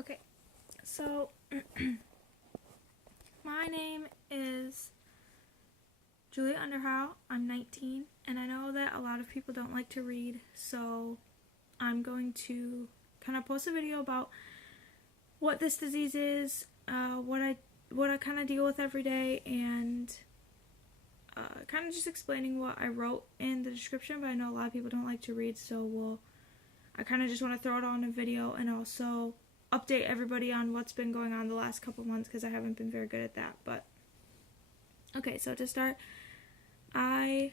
Okay, so my name is Julia Underhow. I'm 19, and I know that a lot of people don't like to read, so I'm going to kind of post a video about what this disease is, what I kind of deal with every day, and kind of just explaining what I wrote in the description. But I know a lot of people don't like to read, so I kind of just want to throw it on a video and also update everybody on what's been going on the last couple months, because I haven't been very good at that. But okay, so to start, I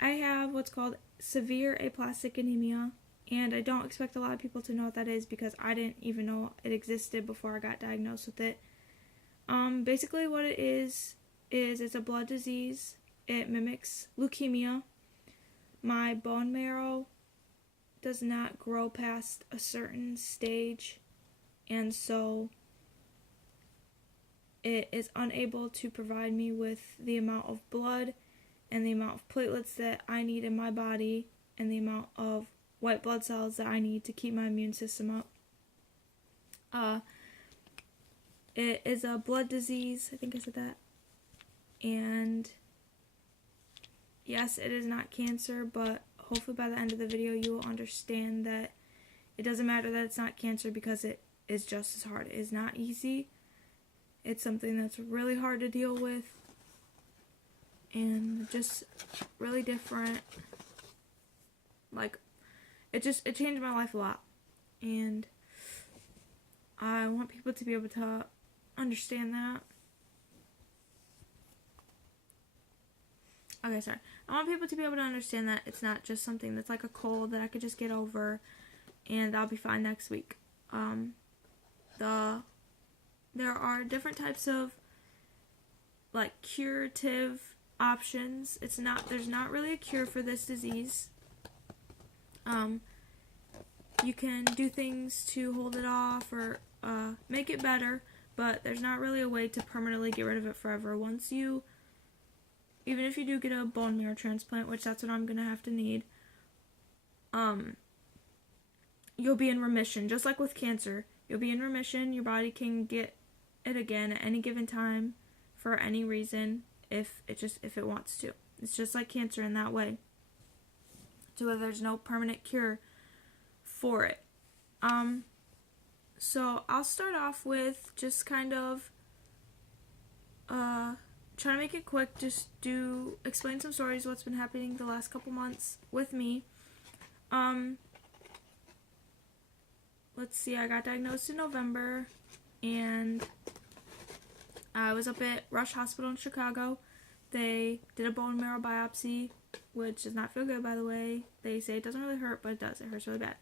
have what's called severe aplastic anemia, and I don't expect a lot of people to know what that is because I didn't even know it existed before I got diagnosed with it. Basically what it is it's a blood disease. It mimics leukemia. My bone marrow does not grow past a certain stage, and so it is unable to provide me with the amount of blood and the amount of platelets that I need in my body and the amount of white blood cells that I need to keep my immune system up. It is a blood disease, I think I said that, and yes, it is not cancer, but hopefully by the end of the video you will understand that it doesn't matter that it's not cancer, because it is just as hard. It is not easy. It's something that's really hard to deal with and just really different. Like, it changed my life a lot, and I want people to be able to understand that. Okay, sorry. I want people to be able to understand that it's not just something that's like a cold that I could just get over and I'll be fine next week. There are different types of like curative options. There's not really a cure for this disease. You can do things to hold it off or make it better, but there's not really a way to permanently get rid of it forever. Even if you do get a bone marrow transplant, which that's what I'm going to have to need, you'll be in remission. Just like with cancer, you'll be in remission. Your body can get it again at any given time for any reason if it wants to. It's just like cancer in that way, to where there's no permanent cure for it. So I'll start off with just kind of try to make it quick, just explain some stories, what's been happening the last couple months with me. Let's see, I got diagnosed in November, and I was up at Rush Hospital in Chicago. They did a bone marrow biopsy, which does not feel good, by the way. They say it doesn't really hurt, but it does. It hurts really bad.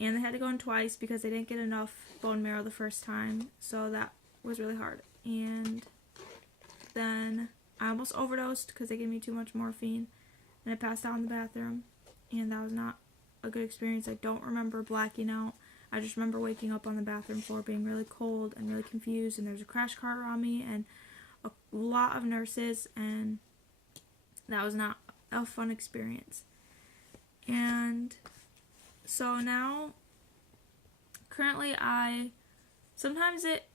And they had to go in twice because they didn't get enough bone marrow the first time, so that was really hard. And then I almost overdosed because they gave me too much morphine, and I passed out in the bathroom, and that was not a good experience. I don't remember blacking out. I just remember waking up on the bathroom floor being really cold and really confused, and there was a crash cart around me and a lot of nurses, and that was not a fun experience. And so now, currently sometimes it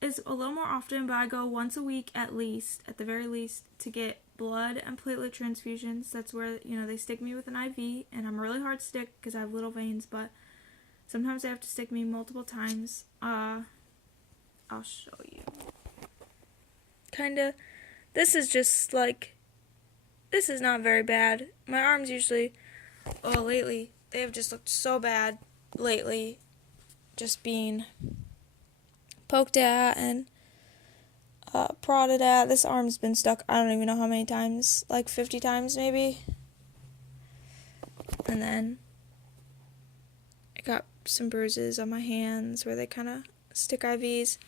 is a little more often, but I go once a week at the very least, to get blood and platelet transfusions. That's where, they stick me with an IV, and I'm a really hard stick because I have little veins, but sometimes they have to stick me multiple times. I'll show you. This is not very bad. My arms usually, lately, they have just looked so bad lately, just being poked at and prodded at. This arm's been stuck I don't even know how many times, like 50 times maybe. And then I got some bruises on my hands where they kind of stick IVs.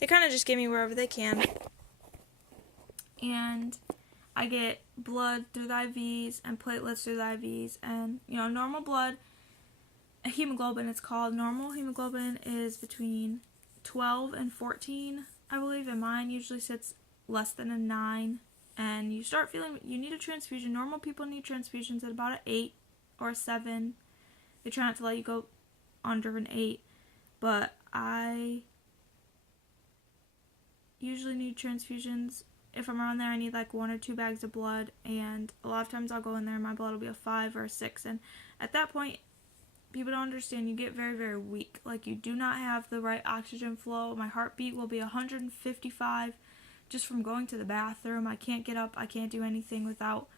They kind of just get me wherever they can. And I get blood through the IVs and platelets through the IVs, and normal blood, hemoglobin it's called. Normal hemoglobin is between 12 and 14, I believe, and mine usually sits less than a 9, and you start feeling you need a transfusion. Normal people need transfusions at about an 8 or a 7. They try not to let you go under an 8, but I usually need transfusions. If I'm around there, I need like 1 or 2 bags of blood, and a lot of times I'll go in there and my blood will be a 5 or a 6, and at that point, people don't understand, you get very, very weak. Like, you do not have the right oxygen flow. My heartbeat will be 155 just from going to the bathroom. I can't get up, I can't do anything without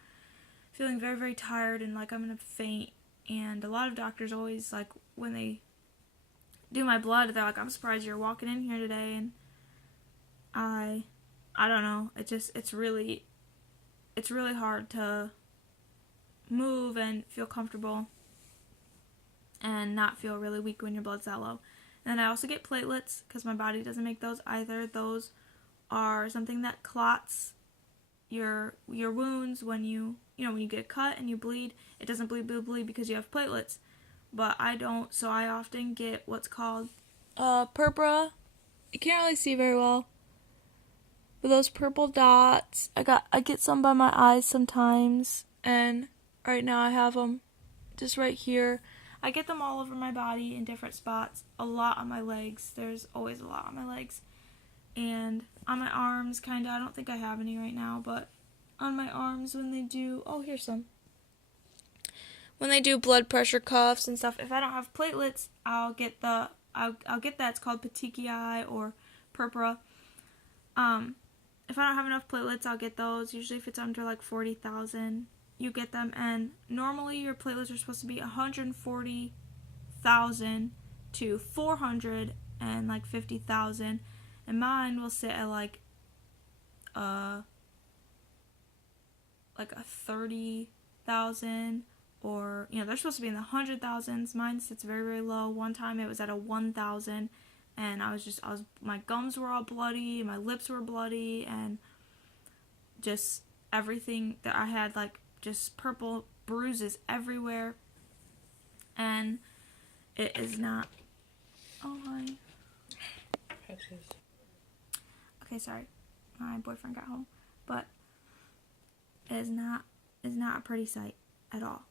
feeling very, very tired and like I'm gonna faint. And a lot of doctors always, like, when they do my blood, they're like, I'm surprised you're walking in here today, and I don't know, it's really hard to move and feel comfortable and not feel really weak when your blood's that low. And then I also get platelets, because my body doesn't make those either. Those are something that clots your wounds when you when you get cut and you bleed. It doesn't bleed because you have platelets, but I don't, so I often get what's called purpura. You can't really see very well, but those purple dots, I get some by my eyes sometimes, and right now I have them just right here. I get them all over my body in different spots, a lot on my legs. There's always a lot on my legs. And on my arms, kind of. I don't think I have any right now, but on my arms when they do, here's some. When they do blood pressure cuffs and stuff, if I don't have platelets, I'll get that. It's called petechiae or purpura. If I don't have enough platelets, I'll get those. Usually if it's under like 40,000, you get them. And normally your platelets are supposed to be 140,000 to 450,000. And mine will sit at like a 30,000, or they're supposed to be in the 100,000s. Mine sits very, very low. One time it was at a 1,000, and my gums were all bloody, my lips were bloody, and just everything that I had, like, just purple bruises everywhere. And it is not. Oh, hi. Okay, sorry. My boyfriend got home. But it is not a pretty sight at all.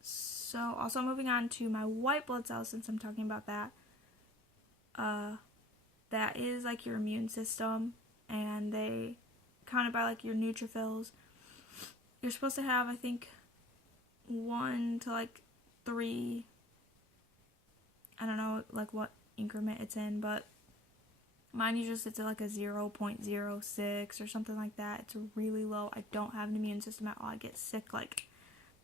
So also moving on to my white blood cells, since I'm talking about that. That is like your immune system, and they counted by like your neutrophils. You're supposed to have, I think, 1 to like 3. I don't know like what increment it's in, but mine usually sits at like a 0.06 or something like that. It's really low. I don't have an immune system at all. I get sick like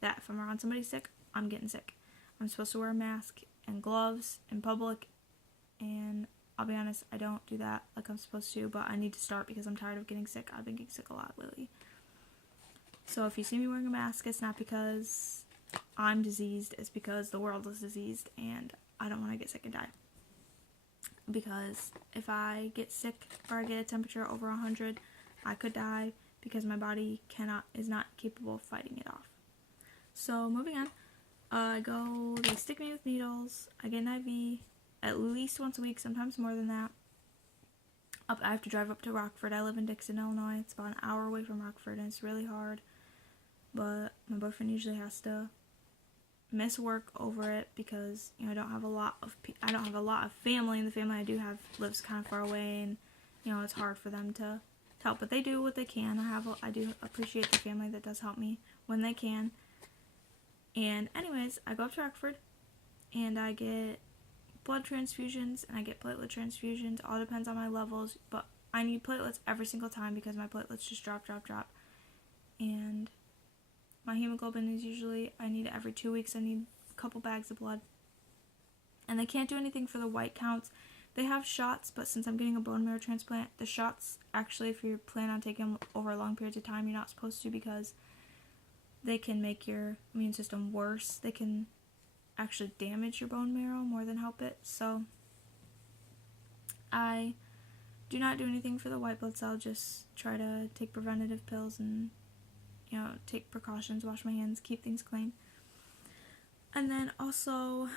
that. If I'm around somebody sick, I'm getting sick. I'm supposed to wear a mask and gloves in public, and I'll be honest, I don't do that like I'm supposed to, but I need to start because I'm tired of getting sick. I've been getting sick a lot lately. So if you see me wearing a mask, it's not because I'm diseased, it's because the world is diseased, and I don't want to get sick and die. Because if I get sick or I get a temperature over 100, I could die because my body is not capable of fighting it off. So moving on, they stick me with needles. I get an IV at least once a week, sometimes more than that. I have to drive up to Rockford. I live in Dixon, Illinois. It's about an hour away from Rockford, and it's really hard. But my boyfriend usually has to miss work over it because I don't have a lot of family, and the family I do have lives kind of far away, and it's hard for them to help, but they do what they can. I do appreciate the family that does help me when they can. And anyways, I go up to Rockford and I get blood transfusions and I get platelet transfusions. All depends on my levels, but I need platelets every single time because my platelets just drop. And my hemoglobin is usually, I need it every 2 weeks. I need a couple bags of blood. And they can't do anything for the white counts. They have shots, but since I'm getting a bone marrow transplant, the shots, actually, if you plan on taking them over long periods of time, you're not supposed to, because they can make your immune system worse. They can actually damage your bone marrow more than help it. So I do not do anything for the white blood cell, just try to take preventative pills and take precautions, wash my hands, keep things clean. And then also,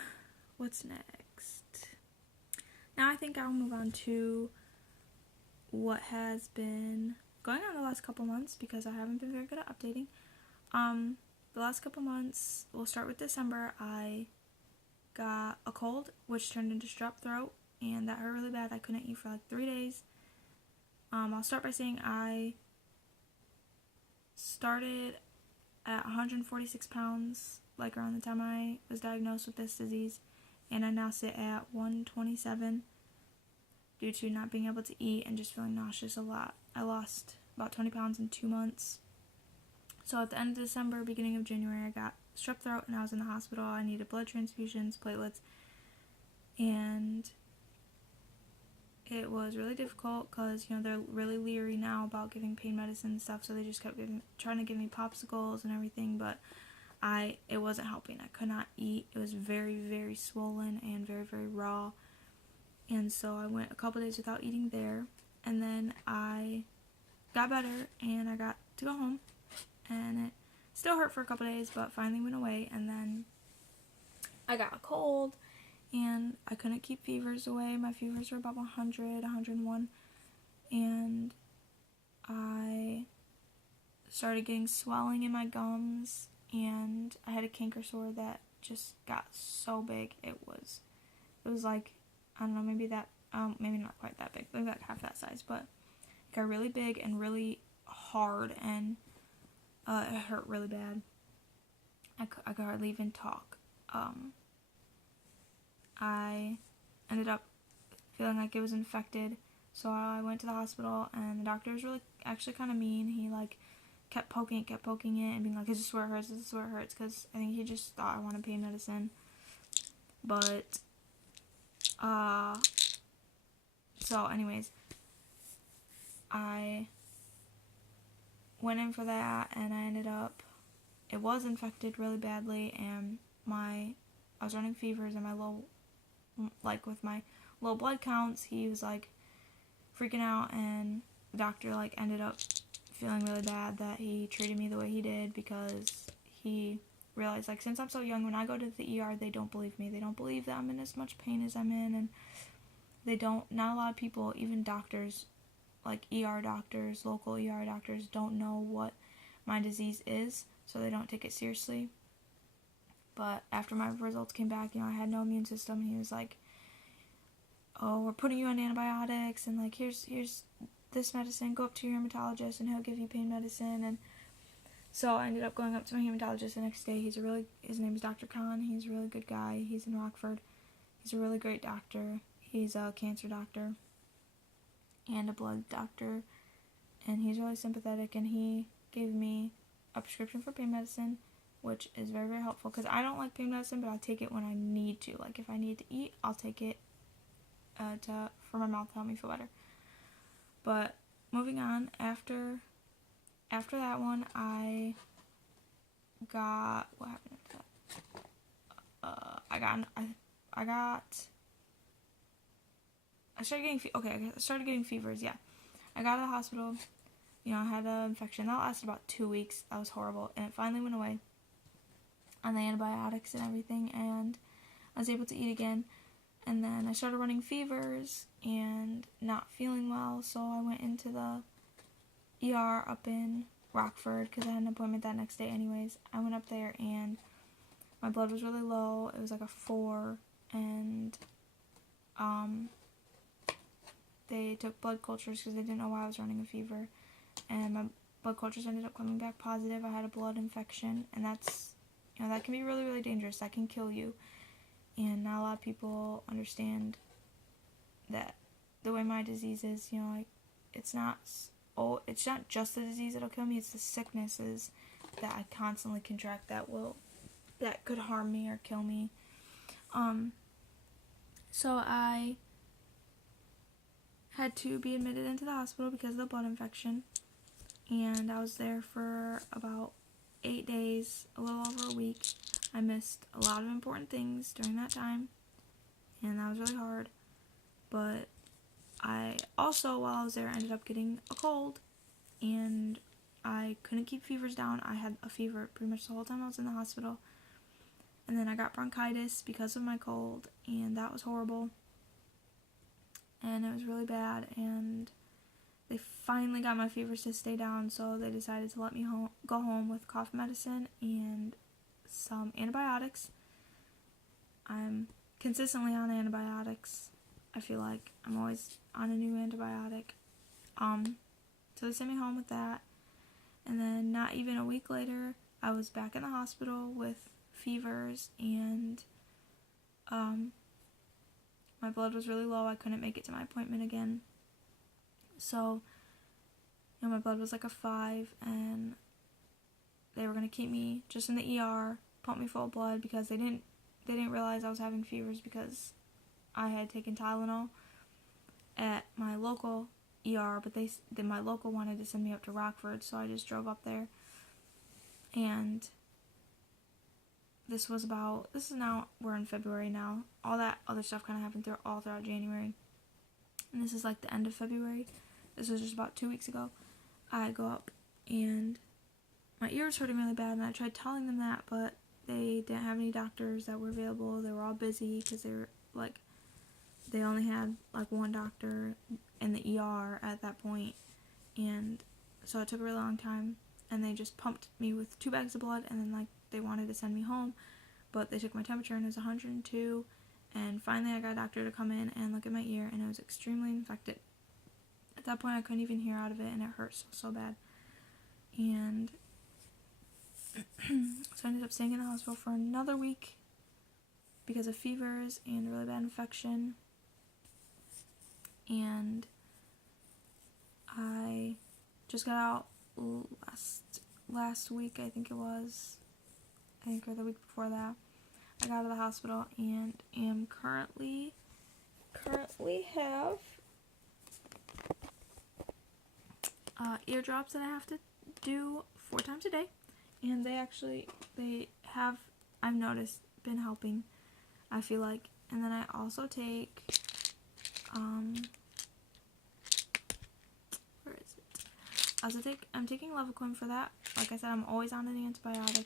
what's next? Now I think I'll move on to what has been going on the last couple months, because I haven't been very good at updating. The last couple months, we'll start with December. I got a cold, which turned into strep throat, and that hurt really bad. I couldn't eat for like 3 days. I'll start by saying I started at 146 pounds, like around the time I was diagnosed with this disease, and I now sit at 127 due to not being able to eat and just feeling nauseous a lot. I lost about 20 pounds in 2 months. So at the end of December, beginning of January, I got strep throat and I was in the hospital. I needed blood transfusions, platelets, and it was really difficult because, they're really leery now about giving pain medicine and stuff, so they just kept trying to give me popsicles and everything, but it wasn't helping. I could not eat. It was very, very swollen and very, very raw, and so I went a couple days without eating there, and then I got better, and I got to go home, and it still hurt for a couple days, but finally went away, and then I got a cold, and I couldn't keep fevers away. My fevers were about 100, 101, and I started getting swelling in my gums, and I had a canker sore that just got so big. It was like, I don't know, maybe not quite that big, maybe like half that size, but it got really big and really hard, and it hurt really bad. I could hardly even talk. I ended up feeling like it was infected, so I went to the hospital, and the doctor was really actually kind of mean. He kept poking it and being like, is this where it hurts, is this where it hurts, because I think he just thought I wanted pain medicine. But so anyways, I went in for that, and it was infected really badly, and I was running fevers, and with my low blood counts, he was freaking out, and the doctor ended up feeling really bad that he treated me the way he did, because he realized since I'm so young, when I go to the ER, they don't believe me. They don't believe that I'm in as much pain as I'm in, and not a lot of people, even doctors, ER doctors, local ER doctors, don't know what my disease is, so they don't take it seriously. But after my results came back, I had no immune system, and he was like, oh, we're putting you on antibiotics, and here's this medicine, go up to your hematologist, and he'll give you pain medicine. And so I ended up going up to my hematologist the next day. His name is Dr. Khan. He's a really good guy. He's in Rockford. He's a really great doctor. He's a cancer doctor and a blood doctor, and he's really sympathetic, and he gave me a prescription for pain medicine, which is very, very helpful, because I don't like pain medicine, but I take it when I need to. If I need to eat, I'll take it for my mouth to help me feel better. But moving on, after that one, I got, what happened after that? I started getting fevers, yeah. I got out of the hospital, I had an infection. That lasted about 2 weeks. That was horrible, and it finally went away on the antibiotics and everything, and I was able to eat again. And then I started running fevers and not feeling well, so I went into the ER up in Rockford, because I had an appointment that next day anyways. I went up there, and my blood was really low. It was a 4, and they took blood cultures because they didn't know why I was running a fever, and my blood cultures ended up coming back positive. I had a blood infection, and that's, that can be really, really dangerous. That can kill you. And not a lot of people understand that the way my disease is, it's not just the disease that'll kill me, it's the sicknesses that I constantly contract that could harm me or kill me. So I had to be admitted into the hospital because of the blood infection, and I was there for about 8 days, a little over a week. I missed a lot of important things during that time, and that was really hard. But I also, while I was there, ended up getting a cold, and I couldn't keep fevers down. I had a fever pretty much the whole time I was in the hospital. And then I got bronchitis because of my cold, and that was horrible. And it was really bad, and they finally got my fevers to stay down, so they decided to let me go home with cough medicine and some antibiotics. I'm consistently on antibiotics. I feel like I'm always on a new antibiotic. So they sent me home with that. And then not even a week later, I was back in the hospital with fevers, and my blood was really low. I couldn't make it to my appointment again. So, my blood was like a 5, and they were going to keep me just in the ER, pump me full of blood, because they didn't realize I was having fevers because I had taken Tylenol at my local ER, but my local wanted to send me up to Rockford, so I just drove up there. And this is now, we're in February now. All that other stuff kind of happened all throughout January. And this is like the end of February. This was just about 2 weeks ago. I go up and my ear was hurting really bad, and I tried telling them that, but they didn't have any doctors that were available. They were all busy because they only had like one doctor in the ER at that point. And so it took a really long time, and they just pumped me with 2 bags of blood, and then they wanted to send me home, but they took my temperature and it was 102, and finally I got a doctor to come in and look at my ear, and it was extremely infected. At that point I couldn't even hear out of it, and it hurt so bad. And so I ended up staying in the hospital for another week because of fevers and a really bad infection. And I just got out last week, I think, or the week before that. I got out of the hospital and am currently have eardrops that I have to do 4 times a day, and they have, I've noticed, been helping, I feel like. And then I also take where is it? I'm taking Levaquin for that. Like I said, I'm always on an antibiotic,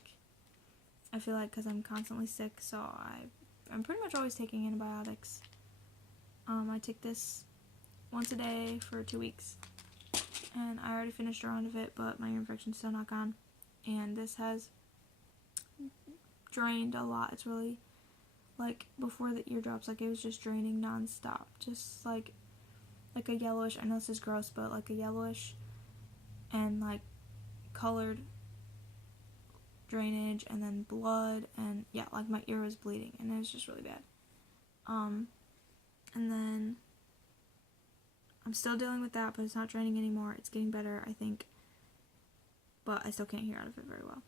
I feel like, because I'm constantly sick, so I'm pretty much always taking antibiotics. I take this once a day for 2 weeks, and I already finished a round of it, but my ear infection's still not gone, and this has drained a lot. It's really, before the eardrops, it was just draining non-stop, just like a yellowish, I know this is gross, but like a yellowish and colored drainage, and then blood, and yeah, my ear was bleeding, and it was just really bad. And then I'm still dealing with that, but it's not draining anymore. It's getting better, I think, but I still can't hear out of it very well.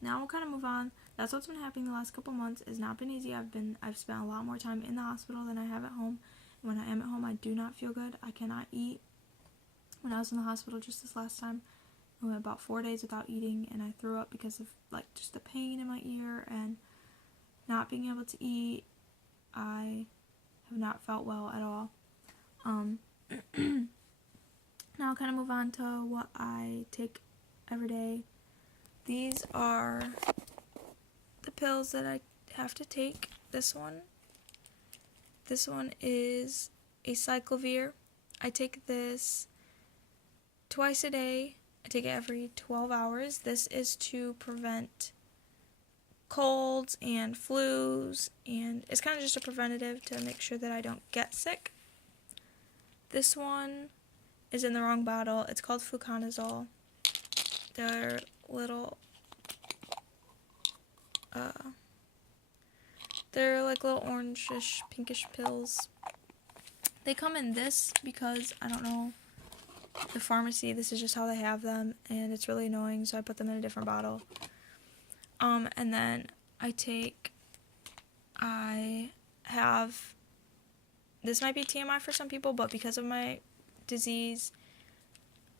Now we'll kind of move on. That's what's been happening the last couple months. It's not been easy. I've spent a lot more time in the hospital than I have at home. When I am at home, I do not feel good. I cannot eat. When I was in the hospital just this last time, I went about 4 days without eating, and I threw up because of just the pain in my ear and not being able to eat. I have not felt well at all. Now I'll kind of move on to what I take every day. These are the pills that I have to take. This one is a cyclovir. I take this twice a day. I take it every 12 hours. This is to prevent colds and flus, and it's kind of just a preventative to make sure that I don't get sick. This one is in the wrong bottle. It's called fluconazole. They're little, they're little orangish, pinkish pills. They come in this because, I don't know, the pharmacy, this is just how they have them, and it's really annoying, so I put them in a different bottle. And then I have, this might be TMI for some people, but because of my disease,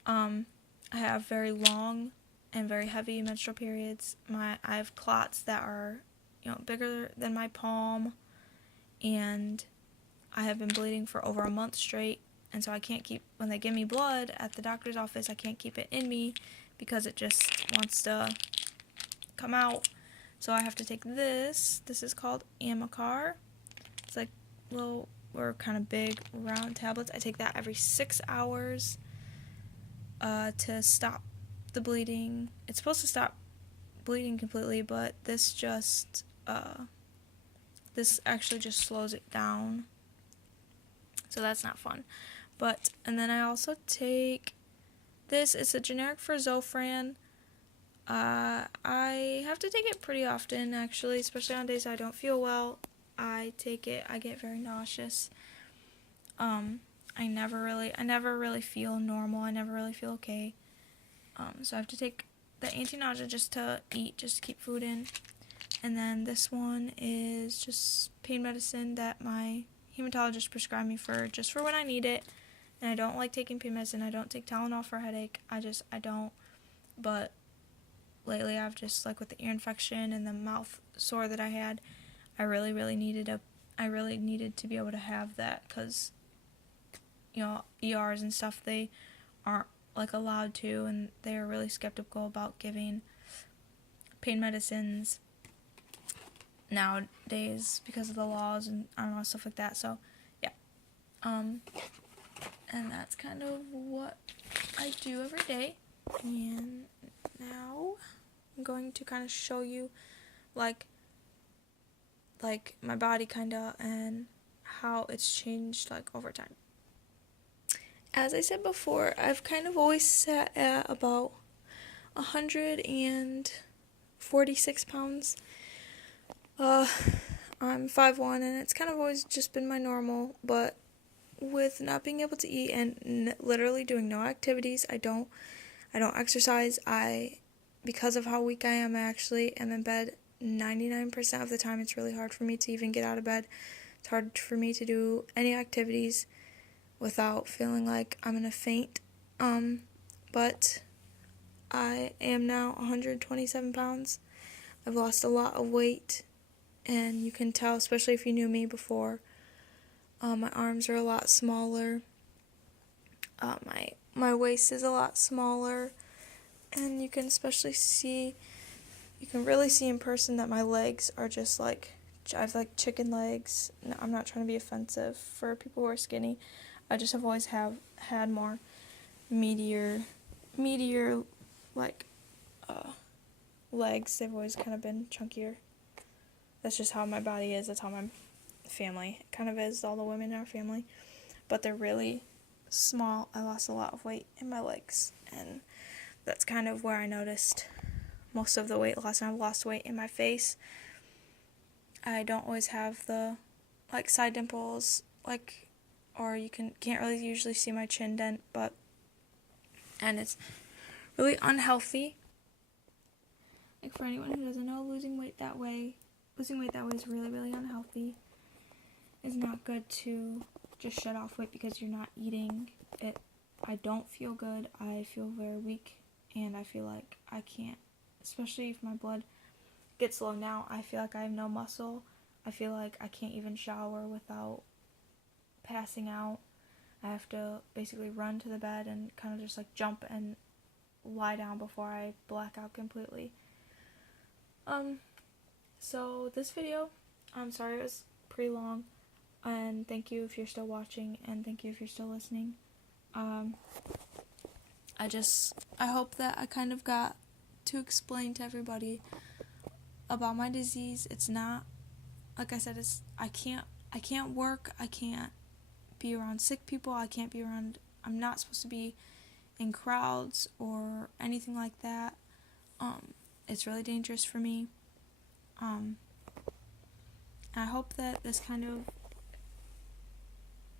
I have very long and very heavy menstrual periods. I have clots that are, bigger than my palm, and I have been bleeding for over a month straight, and so I can't keep, when they give me blood at the doctor's office, I can't keep it in me because it just wants to come out. So I have to take this. This is called Amicar. It's little, or kind of big, round tablets. I take that every 6 hours to stop the bleeding. It's supposed to stop bleeding completely, but this just this actually just slows it down, so that's not fun. But, and then I also take this. It's a generic for Zofran. I have to take it pretty often, actually, especially on days I don't feel well. I take it, I get very nauseous. I never really feel normal. I never really feel okay. So I have to take the anti-nausea just to eat, just to keep food in. And then this one is just pain medicine that my hematologist prescribed me for, just for when I need it. And I don't like taking pain medicine. I don't take Tylenol for a headache. I don't. But lately I've just, like with the ear infection and the mouth sore that I had, I really needed to be able to have that, because, you know, ERs and stuff, they aren't like allowed to, and they're really skeptical about giving pain medicines nowadays because of the laws and I don't know, stuff like that. So yeah, and that's kind of what I do every day. And now I'm going to kind of show you like my body kinda and how it's changed like over time. As I said before, I've kind of always sat at about 146 pounds. I'm 5'1", and it's kind of always just been my normal, but with not being able to eat and literally doing no activities, I don't exercise. Because of how weak I am, I actually am in bed 99% of the time. It's really hard for me to even get out of bed. It's hard for me to do any activities without feeling like I'm gonna faint. But I am now 127 pounds. I've lost a lot of weight, and you can tell, especially if you knew me before. My arms are a lot smaller. My waist is a lot smaller, and you can really see in person that my legs are just like, I have like chicken legs. No, I'm not trying to be offensive for people who are skinny. I just have always had more meatier like legs. They've always kind of been chunkier. That's just how my body is. That's how my family kind of is, all the women in our family. But they're really small. I lost a lot of weight in my legs, and that's kind of where I noticed most of the weight loss. And I've lost weight in my face. I don't always have the like side dimples, like, or you can't really usually see my chin dent, and it's really unhealthy. Like, for anyone who doesn't know, losing weight that way is really unhealthy. It's not good to just shed off weight because you're not eating it. I don't feel good. I feel very weak, and I feel like I can't, especially if my blood gets low now, I feel like I have no muscle. I feel like I can't even shower without passing out. I have to basically run to the bed and kind of just like jump and lie down before I black out completely. So this video, I'm sorry it was pretty long, and thank you if you're still watching, and thank you if you're still listening. I hope that I kind of got to explain to everybody about my disease. It's not, like I said, I can't work, I can't be around sick people, I'm not supposed to be in crowds or anything like that. It's really dangerous for me. I hope that this kind of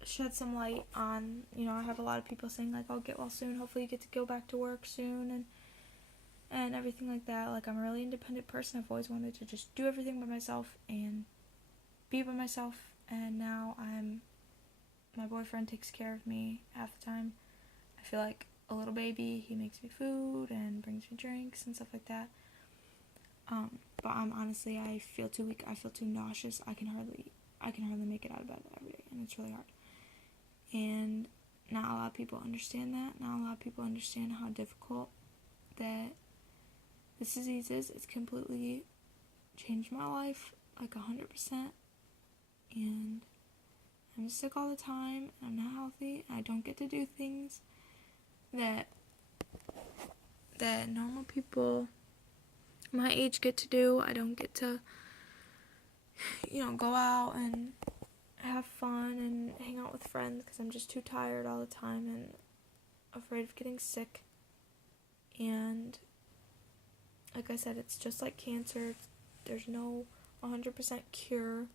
shed some light on, I have a lot of people saying like, I'll get well soon, hopefully you get to go back to work soon, and everything like that. Like, I'm a really independent person. I've always wanted to just do everything by myself and be by myself, and now my boyfriend takes care of me half the time. I feel like a little baby. He makes me food and brings me drinks and stuff like that. But I feel too weak. I feel too nauseous. I can hardly make it out of bed every day, and it's really hard. And not a lot of people understand that. Not a lot of people understand how difficult that this disease is. It's completely changed my life, like 100%. And I'm sick all the time, and I'm not healthy, and I don't get to do things that normal people my age get to do. I don't get to go out and have fun and hang out with friends because I'm just too tired all the time and afraid of getting sick. And like I said, it's just like cancer. There's no 100% cure.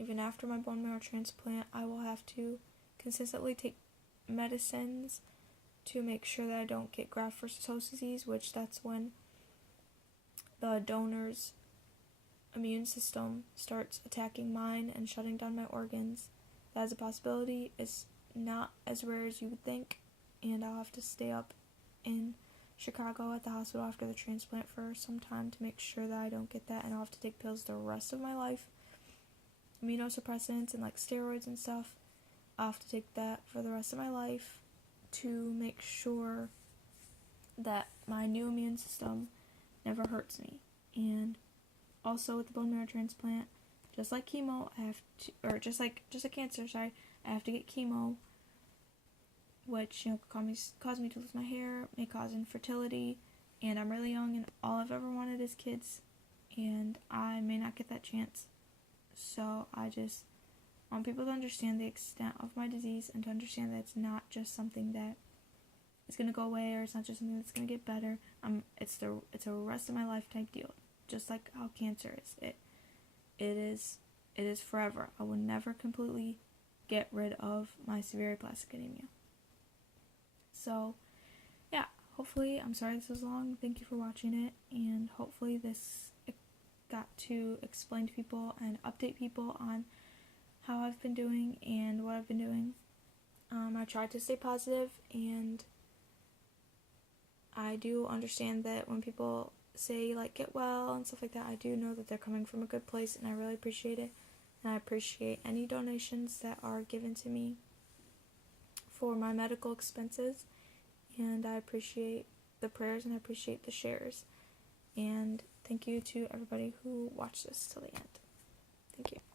Even after my bone marrow transplant, I will have to consistently take medicines to make sure that I don't get graft versus host disease, which that's when the donor's immune system starts attacking mine and shutting down my organs. That is a possibility. It's not as rare as you would think, and I'll have to stay up in Chicago at the hospital after the transplant for some time to make sure that I don't get that, and I'll have to take pills the rest of my life. Immunosuppressants and like steroids and stuff. I'll have to take that for the rest of my life to make sure that my new immune system never hurts me. And also with the bone marrow transplant, just like chemo, I have to, or just like cancer, I have to get chemo, which could cause me to lose my hair, may cause infertility, and I'm really young, and all I've ever wanted is kids, and I may not get that chance. So I just want people to understand the extent of my disease and to understand that it's not just something that is going to go away, or it's not just something that's going to get better. It's a rest of my life type deal, just like how cancer is. It is forever. I will never completely get rid of my severe aplastic anemia. So, yeah, hopefully, I'm sorry this was long. Thank you for watching it, and hopefully this got to explain to people and update people on how I've been doing and what I've been doing. I tried to stay positive, and I do understand that when people say, like, get well and stuff like that, I do know that they're coming from a good place, and I really appreciate it. And I appreciate any donations that are given to me for my medical expenses, and I appreciate the prayers, and I appreciate the shares. And thank you to everybody who watched this till the end. Thank you.